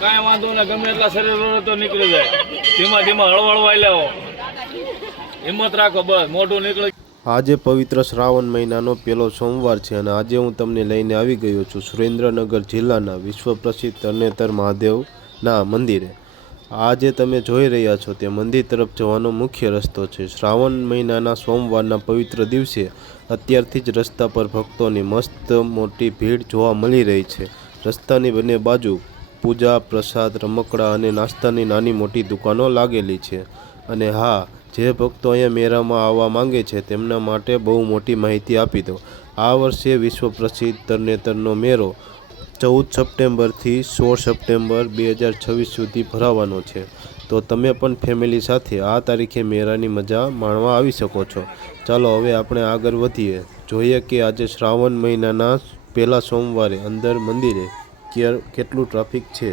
કાંઈ વાંધો ને ગમે એટલા શરીર તો નીકળી જાય, ધીમા ધીમા હળવળ વાયલાઓ, હિંમત રાખો, બસ મોઢું નીકળી. આજે પવિત્ર શ્રાવણ મહિનાનો પહેલો સોમવાર છે અને આજે હું તમને લઈને આવી ગયો છું સુરેન્દ્રનગર જિલ્લાના વિશ્વ પ્રસિદ્ધ તરણેતર મહાદેવના મંદિરે. આજે તમે જોઈ રહ્યા છો તે મંદિર તરફ જવાનો મુખ્ય રસ્તો છે. શ્રાવણ મહિનાના સોમવારના પવિત્ર દિવસે અત્યારથી જ રસ્તા પર ભક્તોની મસ્ત મોટી ભીડ જોવા મળી રહી છે. રસ્તાની બંને બાજુ પૂજા, પ્રસાદ, રમકડા અને નાસ્તાની નાની મોટી દુકાનો લાગેલી છે. અને હા, જે ભક્તો અહીંયા મેળામાં આવવા માંગે છે તેમના માટે બહુ મોટી માહિતી આપી દો. આ વર્ષે વિશ્વ પ્રસિદ્ધ તરણેતરનો મેળો 14 સપ્ટેમ્બરથી 16 સપ્ટેમ્બર 2026 સુધી ભરાવાનો છે. તો તમે પણ ફેમિલી સાથે આ તારીખે મેળાની મજા માણવા આવી શકો છો. ચાલો હવે આપણે આગળ વધીએ, જોઈએ કે આજે શ્રાવણ મહિનાના પહેલા સોમવારે અંદર મંદિરે કેટલું ટ્રાફિક છે.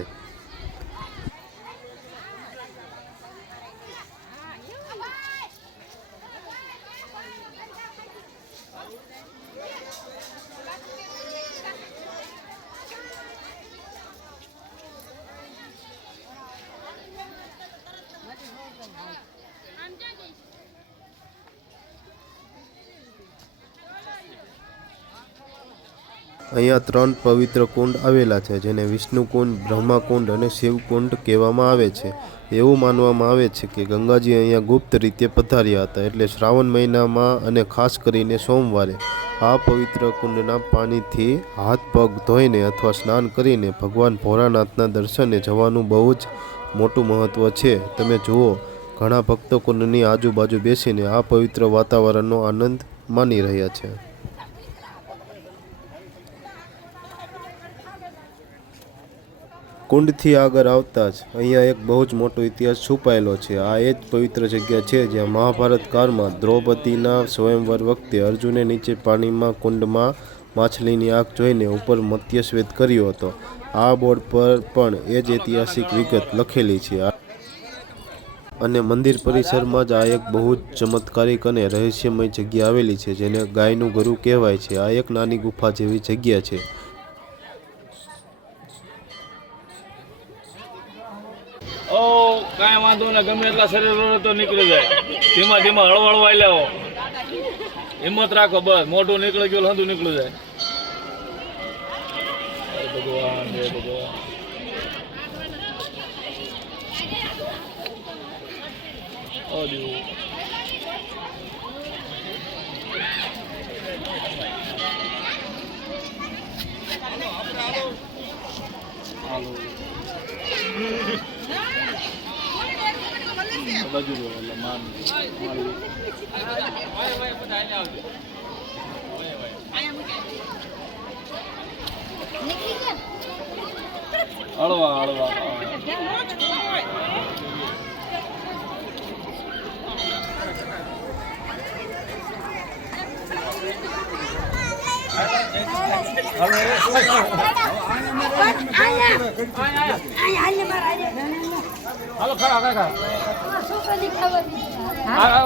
અહીંયા 3 પવિત્ર કુંડ આવેલા છે, જેને વિષ્ણુકુંડ, બ્રહ્માકુંડ અને શિવકુંડ કહેવામાં આવે છે. એવું માનવામાં આવે છે કે ગંગાજી અહીંયા ગુપ્ત રીતે પધાર્યા હતા, એટલે શ્રાવણ મહિનામાં અને ખાસ કરીને સોમવારે આ પવિત્ર કુંડના પાણીથી હાથ પગ ધોઈને અથવા સ્નાન કરીને ભગવાન ભોળાનાથના દર્શને જવાનું બહુ જ મોટું મહત્ત્વ છે. તમે જુઓ, ઘણા ભક્તો કુંડની આજુબાજુ બેસીને આ પવિત્ર વાતાવરણનો આનંદ માણી રહ્યા છે. કુંડથી આગળ આવતા જ અહીંયા એક બહુ જ મોટો ઇતિહાસ છુપાયેલો છે. આ એ જ પવિત્ર જગ્યા છે જ્યાં મહાભારત કાળમાં દ્રૌપદીના સ્વયંવર વખતે અર્જુને નીચે પાણીમાં કુંડમાં માછલીની આંખ જોઈને ઉપર મત્સ્યવેદ કર્યો હતો. આ બોર્ડ પર પણ એ જ ઐતિહાસિક વિગત લખેલી છે. અને મંદિર પરિસરમાં જ આ એક બહુ જ ચમત્કારિક અને રહસ્યમય જગ્યા આવેલી છે, જેને ગાયનું ગરું કહેવાય છે. આ એક નાની ગુફા જેવી જગ્યા છે. કાંઈ વાંધો ને ગમે એટલા શરીર તો નીકળી જાય, ધીમા ધીમા હળવળ વાયલાઓ, હિંમત રાખો, બસ મોઢું નીકળી ગયું, હંધું નીકળી જાય. ભગવાન જય ભગવાન. હળવા હળવા હાલો ખરા ખરા છોકરાની ખબર હા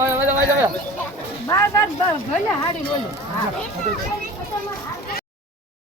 ભલે હાડી બોલો.